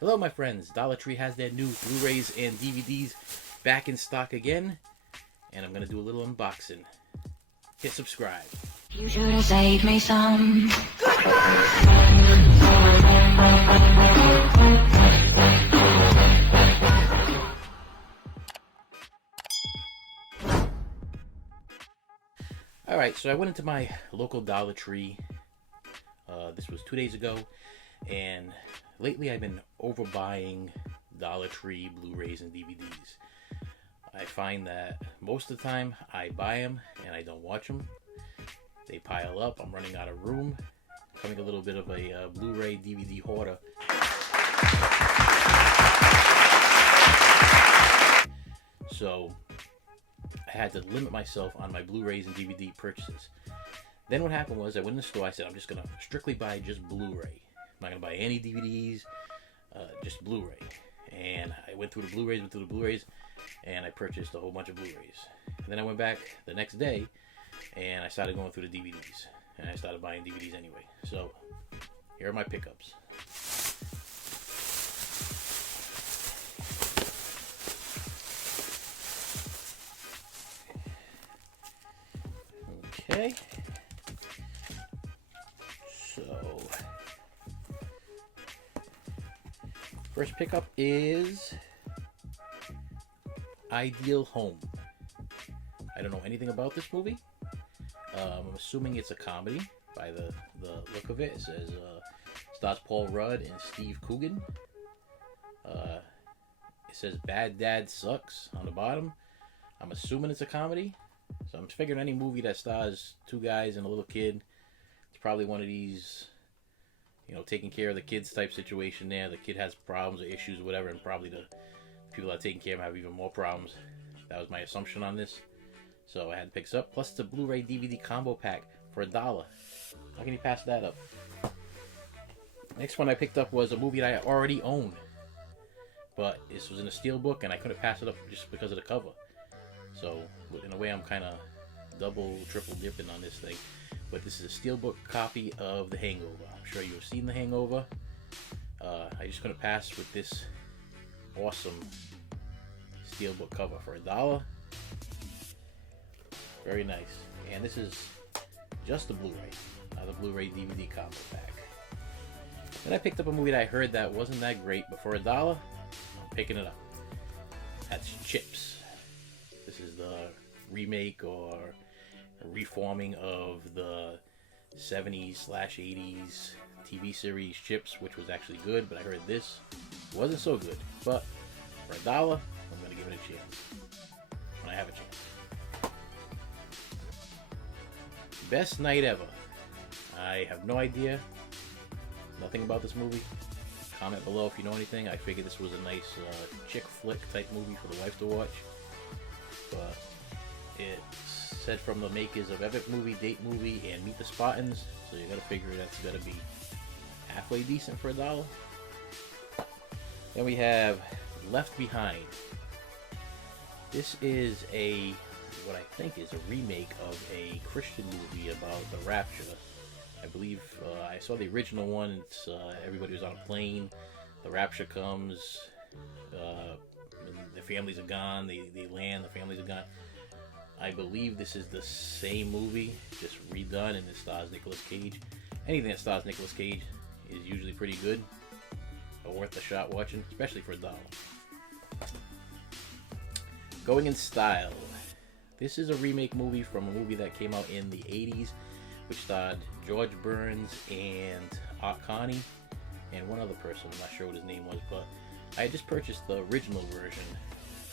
Hello, my friends. Dollar Tree has their new Blu-rays and DVDs back in stock again, and I'm going to do a little unboxing. Hit subscribe. You should have saved me some. Alright, so I went into my local Dollar Tree. This was 2 days ago, and lately I've been overbuying Dollar Tree Blu-rays and DVDs. I find that most of the time I buy them and I don't watch them. They pile up, I'm running out of room, becoming a little bit of a Blu-ray DVD hoarder. So I had to limit myself on my Blu-rays and DVD purchases. Then what happened was I went in the store, I said I'm just going to strictly buy just Blu-ray. I'm not going to buy any DVDs, just Blu-ray. And I went through the Blu-rays, and I purchased a whole bunch of Blu-rays. And then I went back the next day, and I started going through the DVDs. And I started buying DVDs anyway. So, here are my pickups. Okay. So, first pickup is Ideal Home. I don't know anything about this movie. I'm assuming it's a comedy by the look of it. It says stars Paul Rudd and Steve Coogan. It says Bad Dad Sucks on the bottom. I'm assuming it's a comedy. So I'm figuring any movie that stars two guys and a little kid, it's probably one of these, you know, taking care of the kids type situation there. The kid has problems or issues or whatever, and probably the people that are taking care of him have even more problems. That was my assumption on this. So I had to pick this up. Plus it's a Blu-ray DVD combo pack for $1. How can you pass that up? Next one I picked up was a movie that I already owned. But this was in a steelbook and I couldn't pass it up just because of the cover. So in a way I'm kind of double, triple dipping on this thing. But this is a steelbook copy of The Hangover. I'm sure you've seen The Hangover. I just couldn't pass with this awesome steelbook cover for $1. Very nice. And this is just the Blu-ray, not the Blu-ray DVD combo pack. Then I picked up a movie that I heard that wasn't that great, but for $1, I'm picking it up. That's Chips. This is the remake or reforming of the 70s/80s TV series Chips, which was actually good, but I heard this wasn't so good. But for $1, I'm going to give it a chance when I have a chance. Best Night Ever. I have no idea. Nothing about this movie. Comment below if you know anything. I figured this was a nice chick flick type movie for the wife to watch. But it's said from the makers of Epic Movie, Date Movie, and Meet the Spartans. So you gotta figure that's gotta be halfway decent for $1. Then we have Left Behind. This is what I think is a remake of a Christian movie about the rapture. I believe I saw the original one. It's everybody was on a plane. The rapture comes. The families are gone. They land. The families are gone. I believe this is the same movie, just redone, and it stars Nicolas Cage. Anything that stars Nicolas Cage is usually pretty good, or worth a shot watching, especially for $1. Going in Style. This is a remake movie from a movie that came out in the 80s, which starred George Burns and Art Carney, and one other person. I'm not sure what his name was, but I had just purchased the original version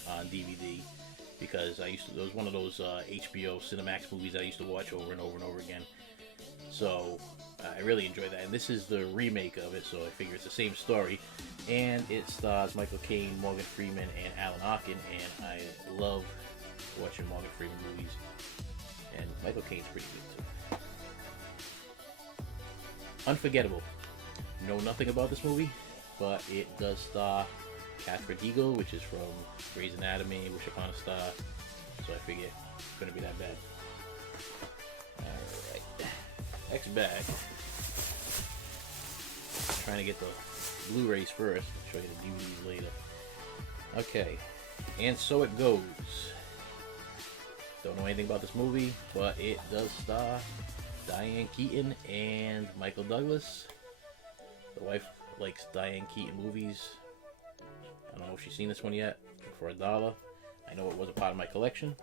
on DVD because it was one of those HBO Cinemax movies I used to watch over and over and over again. So I really enjoyed that, and this is the remake of it, so I figure it's the same story, and it stars Michael Caine, Morgan Freeman, and Alan Arkin, and I love watching Morgan Freeman movies, and Michael Caine's pretty good too. Unforgettable. Know nothing about this movie, but it does star Catherine Hegel, which is from Grey's Anatomy, Wish Upon a Star, so I figure it's gonna be that bad. Alright, next bag. Trying to get the Blu-rays first. I'll show you the DVDs later. Okay, and so it goes. Don't know anything about this movie, but it does star Diane Keaton and Michael Douglas. The wife likes Diane Keaton movies. I don't know if she's seen this one yet. For $1. I know it was a part of my collection.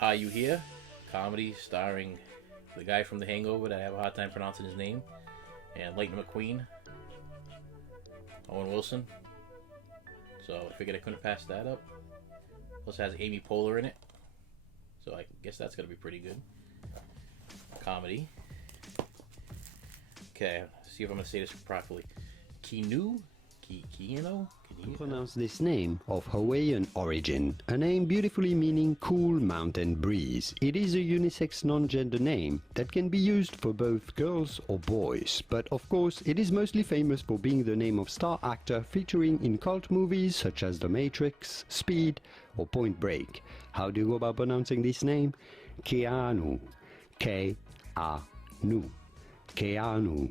Are You Here? Comedy starring the guy from The Hangover that I have a hard time pronouncing his name, and Lightning McQueen, Owen Wilson. So I figured I couldn't pass that up. Plus it has Amy Poehler in it, so I guess that's gonna be pretty good. Comedy. Okay, see if I'm gonna say this properly. Keanu? Keanu? Pronounce this name of Hawaiian origin, a name beautifully meaning cool mountain breeze. It is a unisex non-gender name that can be used for both girls or boys, but of course it is mostly famous for being the name of star actor featuring in cult movies such as The Matrix, Speed, or Point Break. How do you go about pronouncing this name? Keanu. K-A-Nu. Keanu.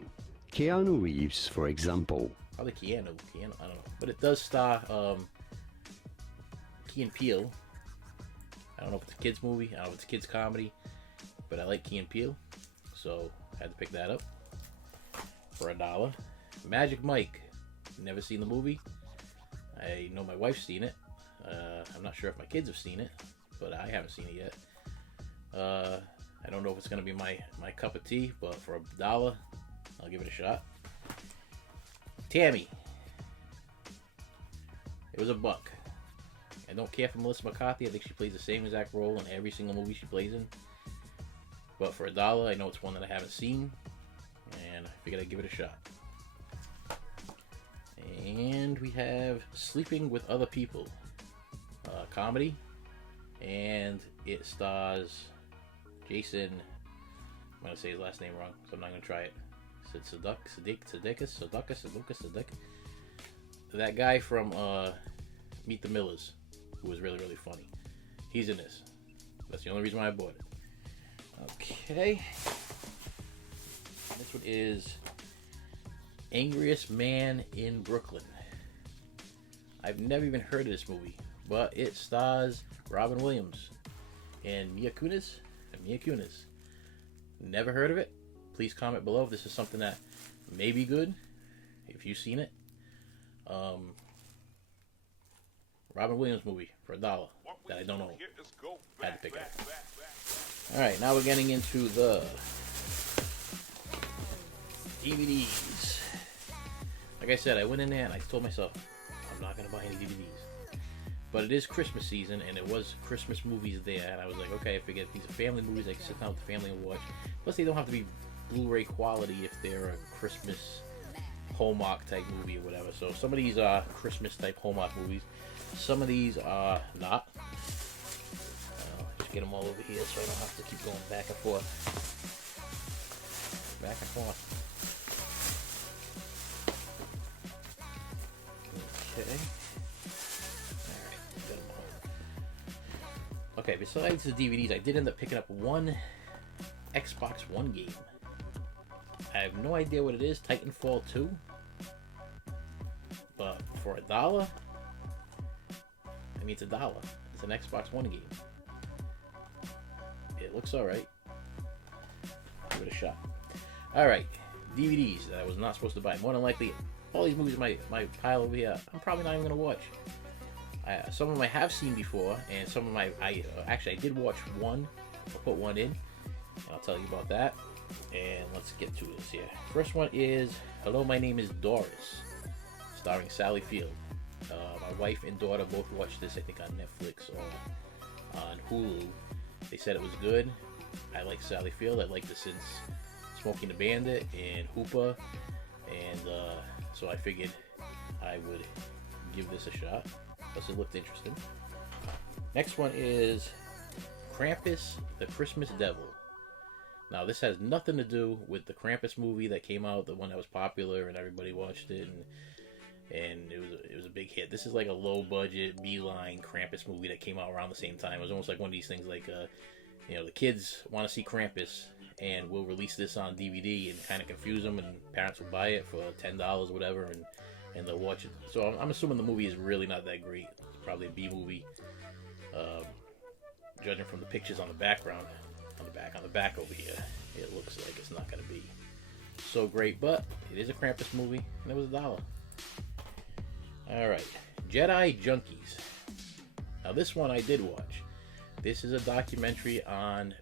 Keanu Reeves, for example. Probably Keanu, I don't know. But it does star Key and Peele. I don't know if it's a kid's movie, I don't know if it's a kid's comedy, but I like Key and Peele, so I had to pick that up for $1. Magic Mike. Never seen the movie. I know my wife's seen it. I'm not sure if my kids have seen it, but I haven't seen it yet. I don't know if it's going to be my cup of tea, but for $1, I'll give it a shot. Tammy. It was $1. I don't care for Melissa McCarthy. I think she plays the same exact role in every single movie she plays in. But for $1, I know it's one that I haven't seen, and I figured I'd give it a shot. And we have Sleeping with Other People. Comedy. And it stars Jason. I'm going to say his last name wrong, so I'm not going to try it. Sudeikis. That guy from Meet the Millers, who was really, really funny. He's in this. That's the only reason why I bought it. Okay. This one is Angriest Man in Brooklyn. I've never even heard of this movie, but it stars Robin Williams and Mila Kunis. Never heard of it. Please comment below if this is something that may be good, if you've seen it. Robin Williams movie for $1 that I don't know. I had to pick it up. Alright, now we're getting into the DVDs. Like I said, I went in there and I told myself, I'm not going to buy any DVDs. But it is Christmas season, and it was Christmas movies there, and I was like, okay, I figured these are family movies I can sit down with the family and watch. Plus, they don't have to be Blu-ray quality if they're a Christmas Hallmark type movie or whatever. So some of these are Christmas type Hallmark movies. Some of these are not. Just get them all over here so I don't have to keep going back and forth. Back and forth. Okay. Alright, got them all. Okay, besides the DVDs, I did end up picking up one Xbox One game. I have no idea what it is, Titanfall 2. But for $1, I mean, it's $1. It's an Xbox One game. It looks alright. Give it a shot. Alright, DVDs that I was not supposed to buy. More than likely, all these movies in my pile over here, I'm probably not even going to watch. Some of them I have seen before, and some of my, actually I did watch one. I'll put one in, and I'll tell you about that. And let's get to this here. First one is Hello, My Name is Doris, starring Sally Field. My wife and daughter both watched this, I think, on Netflix or on Hulu. They said it was good. I like Sally Field. I liked it since Smokey and the Bandit and Hooper, and so I figured I would give this a shot. Plus, it looked interesting. Next one is Krampus, the Christmas Devil. Now, this has nothing to do with the Krampus movie that came out, the one that was popular and everybody watched it, and it was a big hit. This is like a low-budget, beeline Krampus movie that came out around the same time. It was almost like one of these things like, the kids want to see Krampus, and we'll release this on DVD and kind of confuse them, and parents will buy it for $10 or whatever, and they'll watch it. So I'm assuming the movie is really not that great. It's probably a B movie, judging from the pictures on the background, on the back over here. It looks like it's not going to be so great, but it is a Krampus movie, and it was $1. All right, Jedi Junkies. Now this one I did watch. This is a documentary on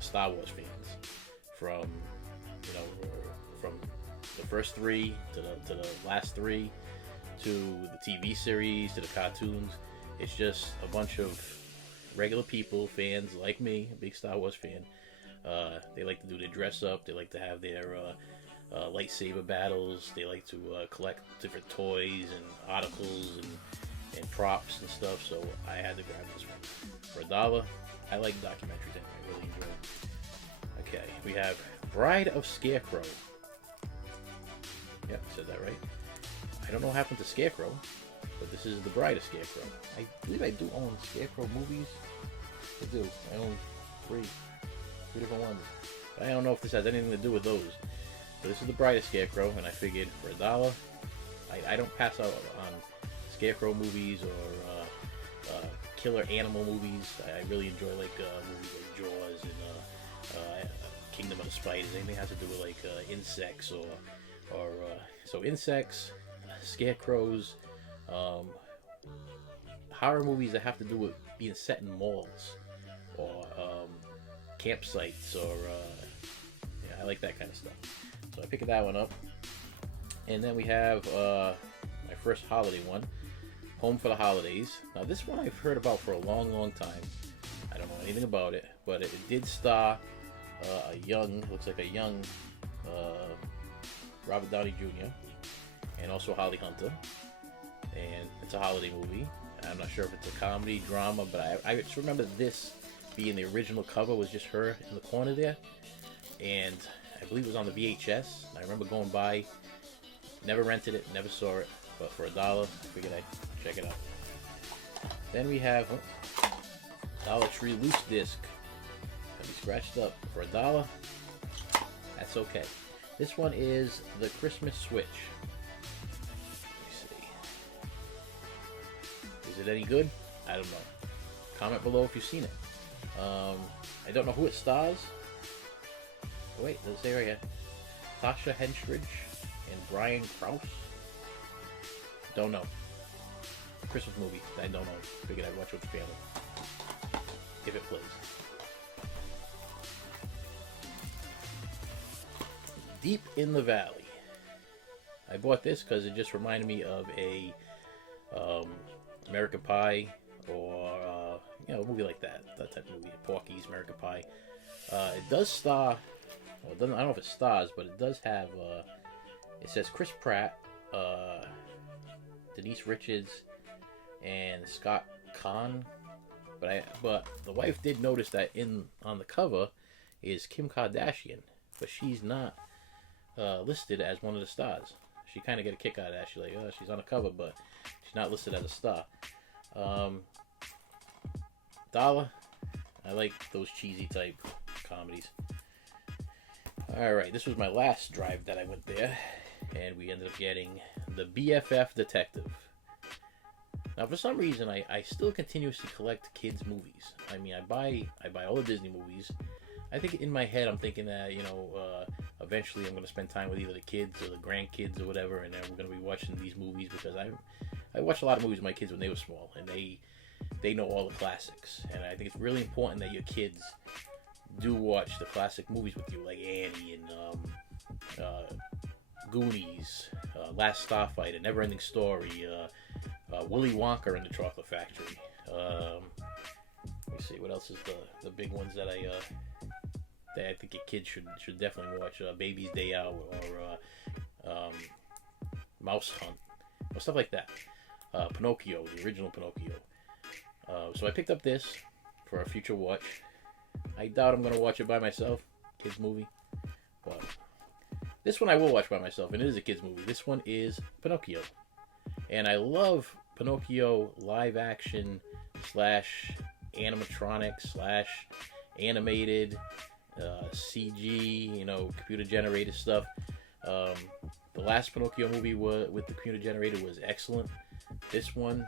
Star Wars fans, from the first 3 to the last 3, to the TV series, to the cartoons. It's just a bunch of regular people, fans like me, a big Star Wars fan. They like to do their dress up. They like to have their lightsaber battles. They like to collect different toys and articles and props and stuff. So I had to grab this one for $1. I like documentaries anyway. I really enjoy them. Okay, we have Bride of Scarecrow. Yep, said that right. I don't know what happened to Scarecrow, but this is the Bride of Scarecrow. I believe I do own Scarecrow movies. I do. I own three different ones. I don't know if this has anything to do with those. But this is the Bride of Scarecrow, and I figured for $1, I don't pass out on Scarecrow movies or killer animal movies. I really enjoy like movies like Jaws and Kingdom of the Spiders. Anything that has to do with like insects or so insects, scarecrows, horror movies that have to do with being set in malls or campsites or I like that kind of stuff. So I picked that one up. And then we have my first holiday one, Home for the Holidays. Now this one I've heard about for a long time. I don't know anything about it, but it did star looks like a young Robert Downey Jr. and also Holly Hunter. And it's a holiday movie. I'm not sure if it's a comedy, drama, but I just remember this being the original cover was just her in the corner there. And I believe it was on the VHS. I remember going by, never rented it, never saw it, but for $1, I figured I'd check it out. Then we have Dollar Tree loose disc. Can be scratched up for $1. That's okay. This one is the Christmas Switch. Let me see. Is it any good? I don't know. Comment below if you've seen it. I don't know who it stars. Wait, let's say right here. Tasha Henstridge and Brian Krause. Don't know. Christmas movie. I don't know. Figured I'd watch with the family. If it plays. Deep in the Valley. I bought this because it just reminded me of a American Pie or a movie like that type of movie. Porky's, American Pie. It does star. Well, it doesn't. I don't know if it stars, but it does have. It says Chris Pratt, Denise Richards, and Scott Conn. But the wife did notice that on the cover is Kim Kardashian, but she's not listed as one of the stars. She kind of get a kick out of that. She's like, oh, she's on the cover, but she's not listed as a star. $1. I like those cheesy type comedies. Alright, this was my last drive that I went there, and we ended up getting the BFF Detective. Now, for some reason, I still continuously collect kids' movies. I mean, I buy all the Disney movies. I think in my head, I'm thinking that, eventually I'm going to spend time with either the kids or the grandkids or whatever, and then we're going to be watching these movies because I watched a lot of movies with my kids when they were small, and they know all the classics. And I think it's really important that your kids do watch the classic movies with you, like Annie and Goonies, Last Starfighter, Never-Ending Story, Willy Wonka and the Chocolate Factory. Let me see, what else is the big ones that I think your kids should definitely watch. Baby's Day Out or Mouse Hunt, or stuff like that. Pinocchio, the original Pinocchio. So I picked up this for a future watch. I doubt I'm going to watch it by myself. Kids movie. But this one I will watch by myself, and it is a kids movie. This one is Pinocchio. And I love Pinocchio live action / animatronic / animated. CG, computer generated stuff. The last Pinocchio movie with the computer generated was excellent. This one,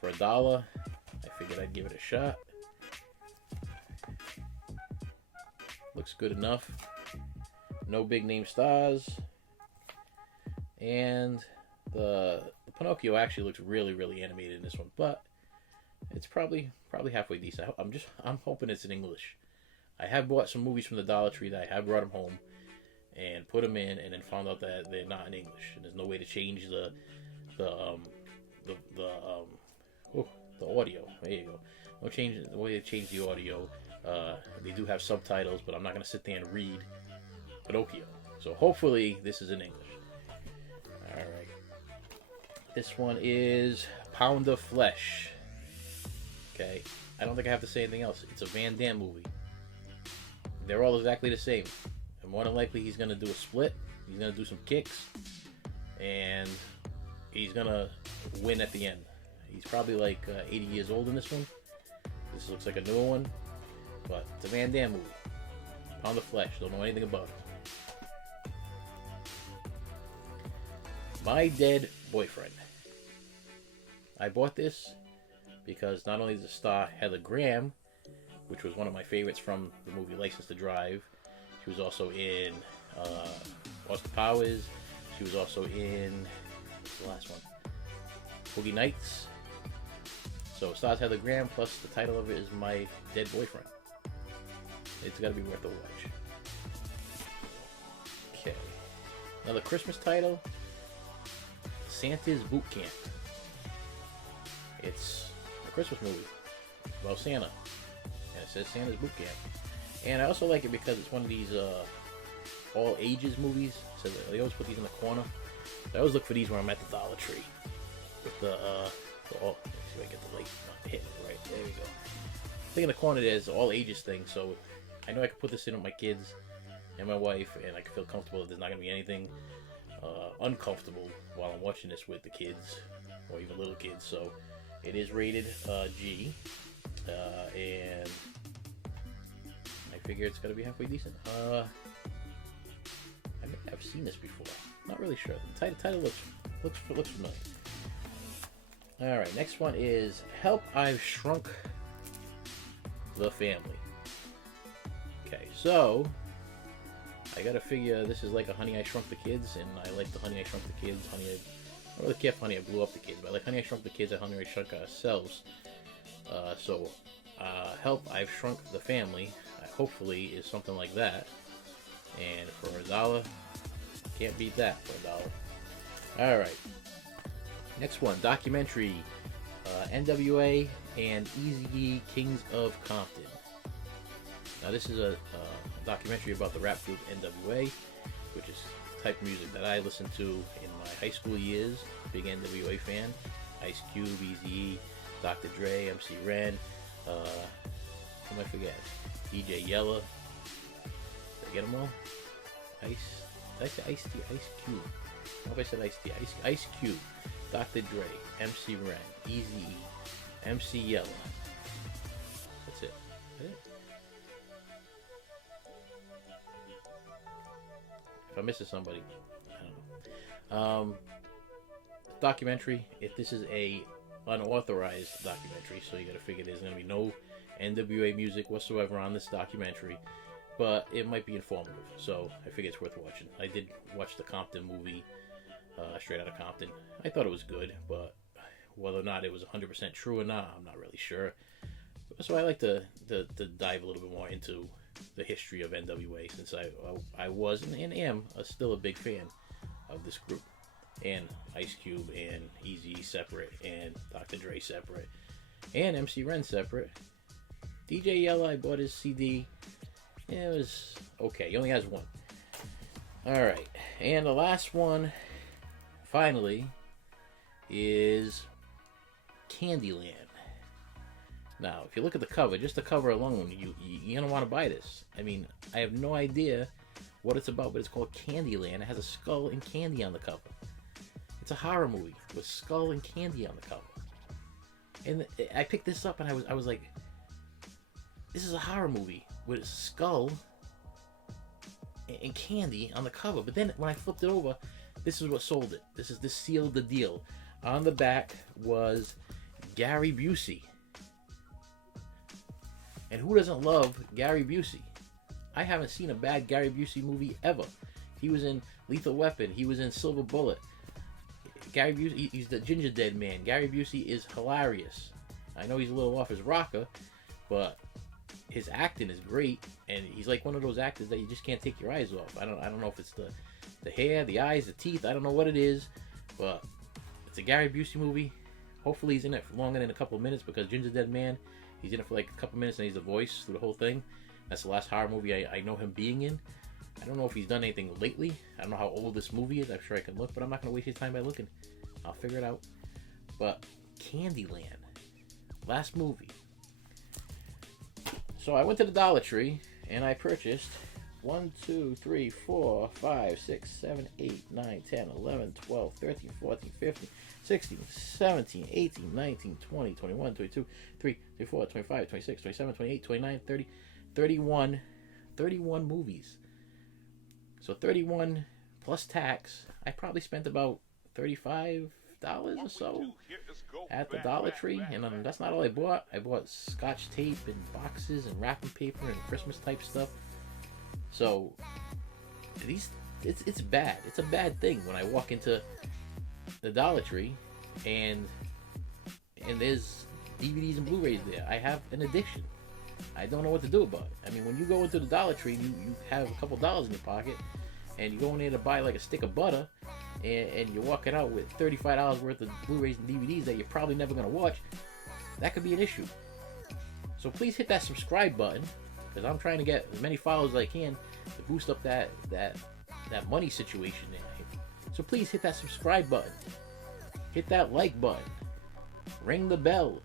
for $1, I figured I'd give it a shot. Looks good enough. No big name stars. And the Pinocchio actually looks really, really animated in this one, but it's probably halfway decent. I'm hoping it's in English. I have bought some movies from the Dollar Tree that I have brought them home and put them in, and then found out that they're not in English, and there's no way to change the audio. There you go. No way to change the audio. They do have subtitles, but I'm not gonna sit there and read Pinocchio. So hopefully this is in English. All right. This one is Pound of Flesh. Okay. I don't think I have to say anything else. It's a Van Damme movie. They're all exactly the same. And more than likely, he's going to do a split. He's going to do some kicks. And he's going to win at the end. He's probably like 80 years old in this one. This looks like a newer one. But it's a Van Damme movie. Pound of Flesh. Don't know anything about it. My Dead Boyfriend. I bought this because not only does it star Heather Graham, which was one of my favorites from the movie License to Drive. She was also in Austin Powers. She was also in, what's the last one? Boogie Nights. So it stars Heather Graham, plus the title of it is My Dead Boyfriend. It's got to be worth a watch. Okay. Another Christmas title, Santa's Boot Camp. It's a Christmas movie about Santa. And it says Santa's Boot Camp. And I also like it because it's one of these all ages movies. So they always put these in the corner. I always look for these when I'm at the Dollar Tree. With the let's see if I get the light hit right. There we go. I think in the corner there's all ages thing, so I know I can put this in with my kids and my wife, and I can feel comfortable that there's not going to be anything uncomfortable while I'm watching this with the kids, or even little kids. So it is rated G, and I figure it's going to be halfway decent. I've seen this before. Not really sure. The title looks familiar. All right, next one is Help, I've Shrunk the Family. Okay, so I gotta figure this is like a Honey, I Shrunk the Kids, and I like the Honey, I Shrunk the Kids. I don't really care for Honey, I Blew Up the Kids, but I like Honey, I Shrunk the Kids and Honey, I Shrunk Ourselves. So Help, I've Shrunk the Family, hopefully is something like that. And for $1, can't beat that for $1. All right. Next one, documentary, NWA and Eazy-E, Kings of Compton. Now this is a documentary about the rap group NWA, which is the type of music that I listened to in my high school years. Big NWA fan. Ice Cube, Eazy-E, Dr. Dre, MC Ren, who am I forget? DJ Yella. Did I get them all? Did I say Ice-T? Ice Cube. I hope I said Ice-T. Ice Cube. Dr. Dre, MC Ren, Eazy-E, MC Yella. That's it. If I'm missing somebody, I don't know. Documentary. If this is a unauthorized documentary, so you got to figure there's going to be no NWA music whatsoever on this documentary, but it might be informative. So I figure it's worth watching. I did watch the Compton movie. Straight Out of Compton. I thought it was good, but whether or not it was 100% true or not, I'm not really sure. So I like to dive a little bit more into the history of NWA, since I was and am still a big fan of this group. And Ice Cube and Eazy separate, and Dr. Dre separate, and MC Ren separate. DJ Yella, I bought his CD. It was okay. He only has one. Alright, and the last one, finally, is Candyland. Now, if you look at the cover, just the cover alone, you're gonna want to buy this. I mean, I have no idea what it's about, but it's called Candyland. It has a skull and candy on the cover. It's a horror movie with skull and candy on the cover. And I picked this up and I was like, this is a horror movie with a skull and candy on the cover. But then when I flipped it over, this is what sold it. This sealed the deal. On the back was Gary Busey. And who doesn't love Gary Busey? I haven't seen a bad Gary Busey movie ever. He was in Lethal Weapon. He was in Silver Bullet. Gary Busey, he's the Ginger Dead Man. Gary Busey is hilarious. I know he's a little off his rocker, but his acting is great, and he's like one of those actors that you just can't take your eyes off. I don't know if it's the hair, the eyes, the teeth. I don't know what it is, but it's a Gary Busey movie. Hopefully he's in it for longer than a couple of minutes, because Ginger Dead Man, he's in it for like a couple of minutes and he's the voice through the whole thing. That's the last horror movie I know him being in. I don't know if he's done anything lately. I don't know how old this movie is. I'm sure I can look, but I'm not going to waste his time by looking. I'll figure it out. But Candyland, last movie. So I went to the Dollar Tree and I purchased 1, 2, 3, 4, 5, 6, 7, 8, 9, 10, 11, 12, 13, 14, 15, 16, 17, 18, 19, 20, 21, 22, 23, 24, 25, 26, 27, 28, 29, 30, 31 movies. So 31 plus tax. I probably spent about $35 or so at the Dollar Tree, and that's not all I bought. I bought Scotch tape and boxes and wrapping paper and Christmas type stuff. So it's bad. It's a bad thing when I walk into the Dollar Tree and there's DVDs and Blu-rays there. I have an addiction. I don't know what to do about it. I mean, when you go into the Dollar Tree, you have a couple dollars in your pocket, and you go in there to buy like a stick of butter, and you're walking out with $35 worth of Blu-rays and DVDs that you're probably never going to watch. That could be an issue. So please hit that subscribe button, because I'm trying to get as many followers as I can to boost up that money situation there. So please hit that subscribe button. Hit that like button. Ring the bell.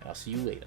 And I'll see you later.